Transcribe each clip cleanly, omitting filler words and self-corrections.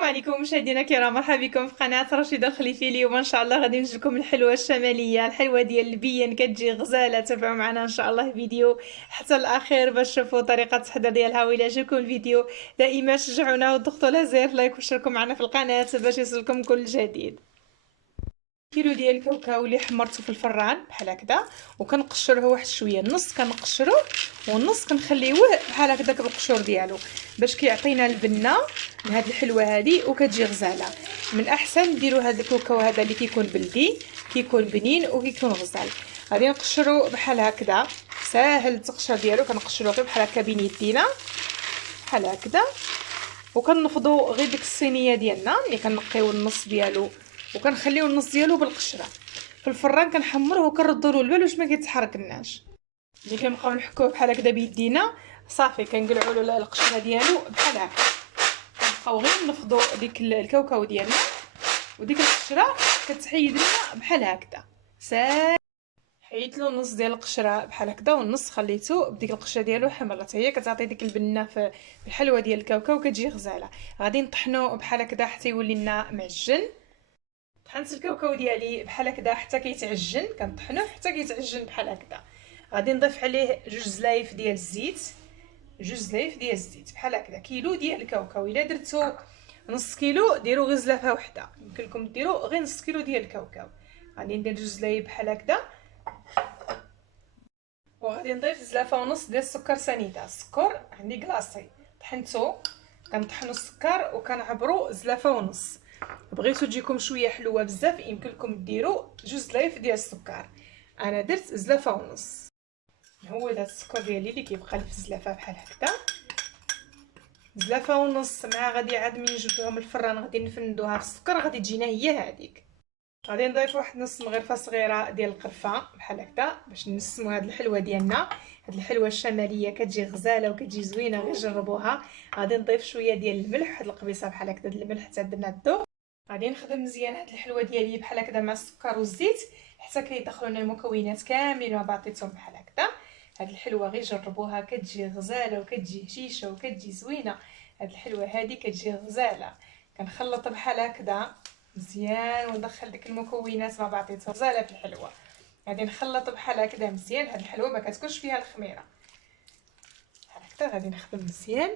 السلام عليكم مشاهدينا الكرام، مرحبا بكم في قناه رشيده الخليفي. اليوم ان شاء الله غادي نجيب لكم الحلوه الشماليه، الحلوه ديال البين، كتجي غزاله. تابعوا معنا ان شاء الله الفيديو حتى الاخير باش تشوفوا طريقه التحضير ديالها. وإلا عجبكم الفيديو دائما شجعونا وضغطوا على زر لايك واشتركوا معنا في القناه باش يوصلكم كل جديد. كيلو ديال الكاوكاو اللي حمرته في الفران بحال هكذا، وكنقشروه واحد شويه، النص كنقشروه والنص كنخليوه بحال هكذاك بالقشور ديالو باش كيعطينا البنه لهاد الحلوه هادي وكتجي غزاله. من احسن ديروا هاد الكاوكاو هذا اللي كيكون بلدي، كيكون بنين وكيكون غزال. غادي نقشرو بحال هكذا، ساهل التقشير ديالو، كنقشروه غير بحال هكا بين يدينا بحال هكذا، وكنفضوا غير ديك الصينيه ديالنا اللي كنقيو النص ديالو وكنخليو النص ديالو بالقشره في الفران، كنحمروه وكنردوا له البال باش ما كيتحركناش. ملي كنبقاو نحكوه بحال هكذا بيدينا صافي كنقلعوا له القشره ديالو بحال هكا، كنبقاو غير نفضوا ديك الكاوكاو ديالنا وديك القشره كتحيد لنا بحال هكذا. حيدت له النص ديال القشره بحال هكذا والنص خليته بديك القشره ديالو حمرا، حتى هي كتعطي ديك البنه في الحلوه ديال الكاوكاو كتجي غزاله. غادي نطحنوه بحال هكذا حتى يولي لنا معجن. طحنت الكاوكاو ديالي بحال هكذا حتى كيتعجن، كنطحنوه حتى كيتعجن بحال هكذا. غادي نضيف عليه جوج زلايف ديال الزيت، جوج زلايف ديال الزيت بحال هكذا. كيلو ديال الكاوكاو الا درتو نص كيلو ديروا غير زلافه وحده، يمكن لكم ديروا غير نص كيلو ديال الكاوكاو. غادي ندير جوج زلايف بحال هكذا، وغادي نضيف زلافه ونص ديال السكر سنيده. السكر عندي كلاصي طحنتو، كنطحنوا السكر وكنعبروا زلافه ونص. بغيتو تجيكم شويه حلوه بزاف يمكن لكم ديروا جوج زلايف ديال السكر، انا درت زلافه ونص. هو هذا السكر ديالي اللي كيبقى لي في الزلافه بحال هكذا، زلافه ونص مع غادي عاد من جبتوها من الفران غادي نفندوها في السكر غادي تجينا هي هذيك. غادي نضيف واحد نص مغرفه صغيره ديال القرفه بحال هكذا باش نسمو هاد الحلوه ديالنا. هاد الحلوه الشماليه كتجي غزاله وكتجي زوينه، غير جربوها. غادي نضيف شويه ديال الملح، واحد القبيصه بحال هكذا ديال الملح حتى درنا الذوق. غادي نخدم مزيان هاد الحلوه ديالي بحال هكذا مع السكر والزيت حتى كيدخلوا لنا المكونات كاملين مع بعضيتهم بحال هكذا. هاد الحلوه غير جربوها، كتجي غزاله وكتجي هشيشه وكتجي زوينه. هاد الحلوه هادي كتجي غزاله. كنخلط بحال هكذا مزيان وندخل ديك المكونات مع بعضيتهم غزاله في الحلوه. غادي نخلط بحال هكذا مزيان. هاد الحلوه ما كتكونش فيها الخميره بحال هكذا. غادي نخدم مزيان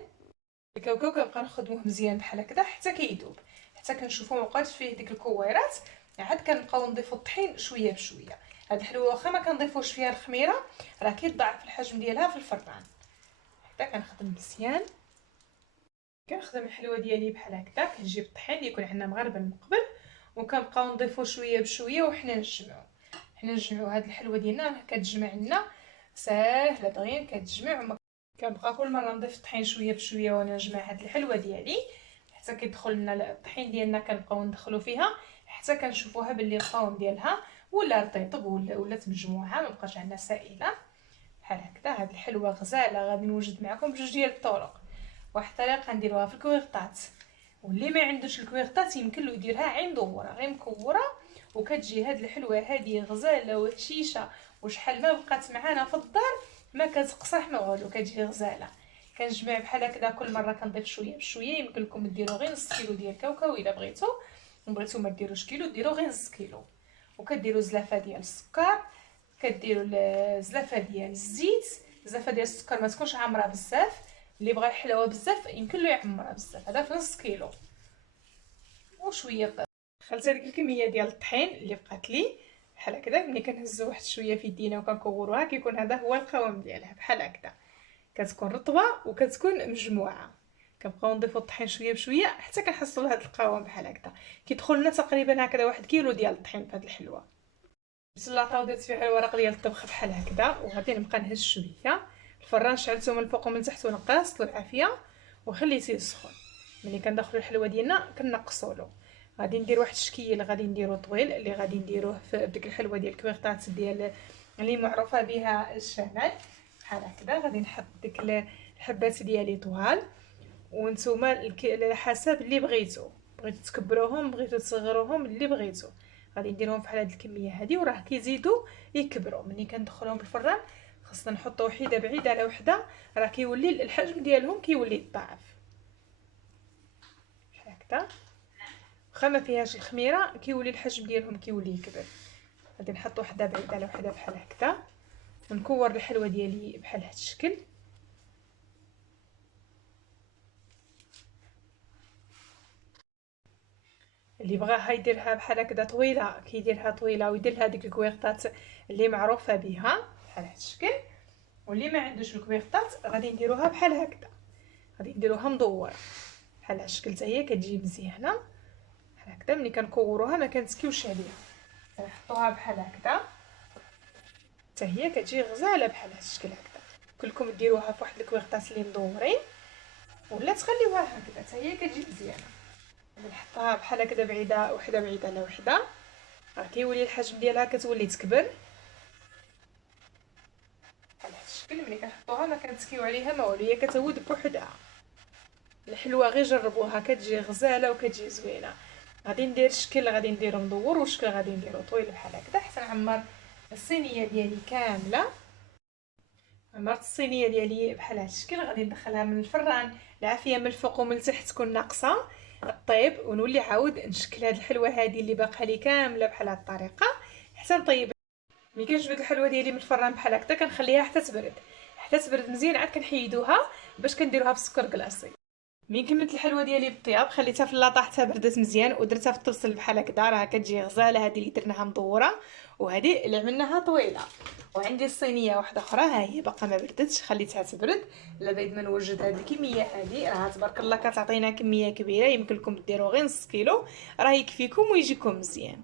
الكاوكاو، كنبقى نخدموه مزيان بحال هكذا حتى كيذوب، حتى كنشوفوا مابقاش فيه ديك الكويرات. عاد كنبقاو نضيفوا الطحين شويه بشويه. هاد الحلوه واخا ما كنضيفوش فيها الخميره راه كيتضاعف الحجم ديالها في الفران. حتى كنخدم مزيان، كنخدم الحلوه ديالي بحال هكذا. كنجيب الطحين اللي يكون عندنا مغربل من قبل وكنبقاو نضيفو شويه بشويه وحنا نجمعوا هاد الحلوه ديالنا. كتجمع لنا ساهله دغيا كتجمع. كنبقى كل مره نضيف الطحين شويه بشويه وانا نجمع هاد الحلوه ديالي حتى كيدخل لنا الطحين ديالنا. كنبقاو ندخلو فيها حتى كنشوفوها باللي القوام ديالها ولا رطيطب ولات مجموعه، ما بقاش عندنا سائله بحال هكذا. هاد الحلوه غزاله. غادي نوجد معكم بجوج ديال الطرق. واحد الطريقه نديروها في الكويغطات، واللي ما عندوش الكويغطات يمكن له يديرها عين مدوره غير مكوره، وكتجي هاد الحلوه هادي غزاله وهشيشه وشحال ما بقات معانا في الدار ما كتقصح ما والو، كتجي غزاله. كنجمع بحال هكذا كل مره كنضيف شويه بشويه. يمكن لكم ديروا غير نص كيلو ديال الكاوكاو الا بغيتو، بغيتو ما ديروش كيلو ديروا غير نص كيلو. وكديروا زلافه ديال السكر، كديروا زلافه ديال الزيت. زلافه ديال السكر ما تكونش عامره بزاف، اللي بغى الحلاوه بزاف يمكن له يعمرها بزاف. هذا في نص كيلو وشويه. خلت هذيك الكميه ديال الطحين اللي بقات لي بحال هكذا. ملي كنهزو واحد شويه في يدينا وكنكوروها كيكون هذا هو القوام ديالها بحال هكذا. كتكون رطبه وكتكون مجموعه. كنبقاو نضيفو الطحين شويه بشويه حتى كنحصلوا لهذا القوام بحال هكذا. كيدخل لنا تقريبا هكذا واحد كيلو ديال الطحين في هذه الحلوه. بسم الله طاو درت فيها الورق ديال الطبخ بحال هكذا. وغادي نبقى نهز شويه. الفران شعلته من الفوق ومن تحت ونقصت له العافيه وخليتيه يسخن. ملي كندخلوا الحلوه ديالنا كنقصوا له. غادي ندير واحد الشكيل غادي نديرو طويل اللي غادي نديروه في ديك الحلوه ديال الكويغطات ديال اللي معروفه بها الشمال بحال هكذا. غادي نحط ديك الحبات ديالي طوال، وانتوما على حسب اللي بغيتو تكبروهم بغيتو تصغروهم اللي بغيتو. غادي نديرهم بحال هاد الكميه هادي وراه كيزيدوا يكبروا. ملي كندخلوهم بالفران خاصنا نحطو وحده بعيده على وحده، راه كيولي الحجم ديالهم كيولي يضاعف بحال هكذا. واخا ما فيهاش الخميره كيولي الحجم ديالهم كيولي كبير. غادي نحط وحده بعيده على وحده بحال هكذا، ونكور الحلوه ديالي بحال هذا الشكل. اللي بغاها يديرها بحال هكذا طويله كيديرها طويله ويدير لها ديك الكويغطات اللي معروفه بها بحال هذا الشكل. واللي ما عندوش الكويغطات غادي نديروها بحال هكذا، غادي نديروها مدوره بحال هذا الشكل حتى هي كتجي مزيانه بحال هكذا. ملي كنكوروها ما كنتكيوش عليها، كنحطوها بحال هكذا حتى هي كتجي غزاله بحال هذا الشكل هكذا. كلكم ديروها في واحد الكويغطات اللي مدورين ولا تخليوها هكذا حتى هي كتجي مزيانه. نحطها بحال هكذا بعيده وحده بعيده على وحده، راه كيولي الحجم ديالها كتولي تكبر بحال هذا الشكل. ملي كنحطوها ما كنتكيو عليها ما والو، هي كتود بوحدها. الحلوه غير جربوها كتجي غزاله وكتجي زوينه. غادي ندير شكل غادي نديرو مدور وشكل غادي نديرو طويل بحال هكذا حتى نعمر الصينيه ديالي كامله. عمرت الصينيه ديالي بحال هذا الشكل، غادي ندخلها من الفران العافيه من الفوق ومن التحت تكون ناقصه طيب، ونولي عاود نشكل هاد الحلوه هذه اللي باقا لي كامله بحال هاد الطريقه حتى نطيب. ملي كنجبد الحلوه ديالي من الفران بحال هكذا كنخليها حتى تبرد مزيان، عاد كنحيدوها باش كنديروها بالسكر كلاصي. ملي كملت الحلوه ديالي بالطياب خليتها في اللاطه حتى بردت مزيان ودرتها في الطبسل بحال هكذا، راه كتجي غزاله. هذه اللي درناها مدوره وهذه اللي عملناها طويله. وعندي الصينيه واحده اخرى ها هي باقا ما بردتش، خليتها تبرد. لا بعد ما نوجد هذه الكميه هذه راه تبارك الله كتعطينا كميه كبيره، يمكن لكم ديروا غير نص كيلو راه يكفيكم ويجيكم مزيان.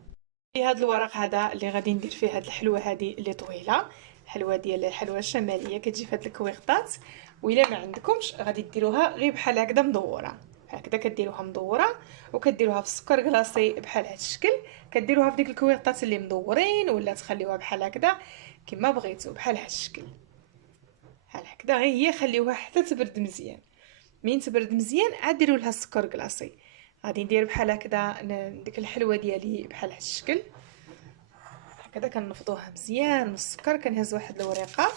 في هذا الورق هذا اللي غادي ندير فيه هذه الحلوه هذه اللي طويله، الحلوه ديال الحلوه الشماليه كتجي في هذه الكويغطات. وإلا ما عندكمش غادي ديروها غير بحال هكذا مدوره، هكذا كديروها مدوره وكديروها في السكر كلاصي بحال هذا الشكل. كديروها في ديك الكويغطات اللي مدورين ولا تخليوها بحال هكذا كما بغيتو بحال هذا الشكل بحال هكذا. غير هي خليوها حتى تبرد مزيان. من تبرد مزيان عاد ديروا لها السكر كلاصي. غادي ندير بحال هكذا ديك الحلوه ديالي بحال هذا الشكل هكذا. كنفضوها مزيان من السكر، كنهز واحد الوريقه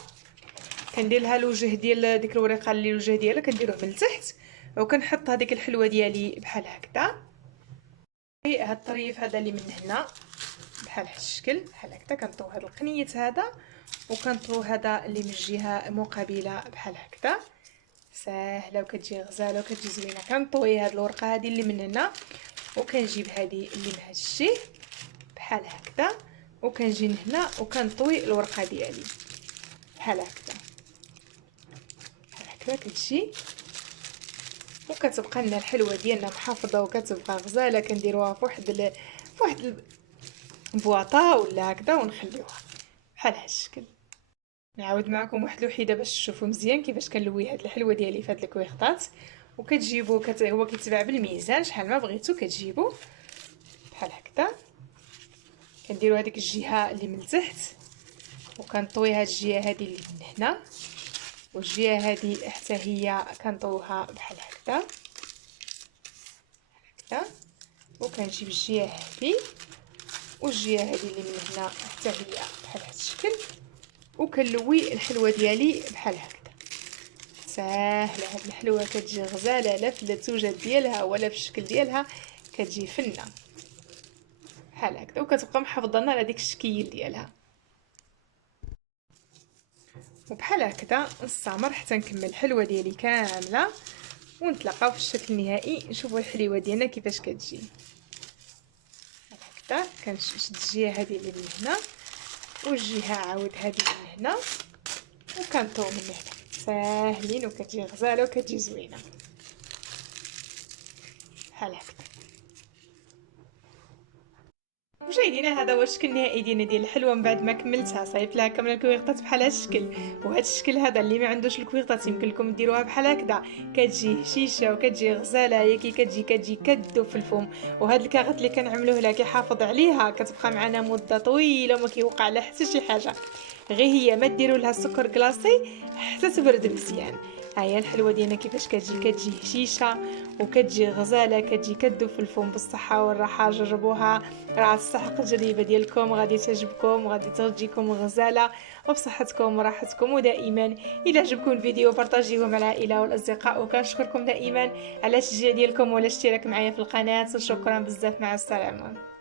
كندير لها الوجه ديال ديك الوريقه اللي الوجه ديالها كنديروه من التحت، وكنحط هذيك الحلوه ديالي بحال هكذا. هاد الطريف هذا اللي من هنا بحال هذا الشكل بحال هكذا كنطوي هذا القنيت هذا، وكنطوي هذا اللي من الجهه المقابله بحال هكذا. ساهله وكتجي غزاله وكتجي زوينه. كنطوي هاد الورقه هذه اللي من هنا وكنجيب هذه اللي من هاد الجهه بحال هكذا، وكنجي هنا وكنطوي الورقه ديالي بحال هكذا هكذا كتجي. وكتبقى لنا الحلوه ديالنا محافظه وكتبقى غزاله. كنديروها في واحد البواطه ولا هكذا ونخليوها بحال هذا الشكل. نعاود معكم واحد الوحيده باش تشوفوا مزيان كيفاش كنلوي هاد الحلوه ديالي في هاد الكويغطات. وكتجيبوا هو كيتباع بالميزان شحال ما بغيتو كتجيبوا بحال هكذا. كنديروا هذيك الجهه اللي من تحت وكنطوي هاد الجهه هذه اللي من هنا، والجهه هذه حتى هي كنطويها بحال هكذا هكذا. وكنجيب الجهه هذه والجهه هذه اللي من هنا حتى هي بحال هذا الشكل، وكنلوي الحلوه ديالي بحال هكذا. ساهله هاد الحلوه كتجي غزاله لا في الزوجات ديالها ولا في الشكل ديالها، كتجي فنه بحال هكذا. وكتبقى محافظه لنا على ديك الشكل ديالها وبحال هكذا نستعمر حتى نكمل الحلوه ديالي كامله. ونتلاقاو في الشكل النهائي نشوفوا الحلوه ديالنا كيفاش كتجي هكذا. كنشد الجهه هذه اللي من هنا والجهه عاود هذه من هنا وكنطوي من هنا. ساهلين وكتجي غزاله وكتجي زوينه بحال هكذا. مشاهدينا هذا هو الشكل النهائي ديال الحلوه من بعد ما كملتها. صايبت لها كامله الكويغطات بحال هذا الشكل. وهذا الشكل هذا اللي ما عندوش الكويغطات يمكن لكم ديروها بحال هكذا كتجي هشيشه وكتجي غزاله. هي كتجي كتذوب في الفم. وهذا الكاغط اللي كنعملوه لها كيحافظ عليها كتبقى معنا مده طويله وما كيوقع لها حتى شي حاجه. غير هي ما ديروا لها السكر كلاصي حتى تبرد مزيان. ها هي الحلوه ديالنا كيفاش كتجي هشيشه وكتجي غزاله، كتجي كدوب في الفم بالصحه والراحه. جربوها، راه تستحق التجربه ديالكم، غادي تعجبكم وغادي تجيكم غزاله وبصحتكم وراحتكم. ودائما الى عجبكم الفيديو بارطاجيوه مع العائله والاصدقاء، وكنشكركم دائما على التشجيع ديالكم وعلى الاشتراك معايا في القناه، وشكرا بزاف، مع السلامه.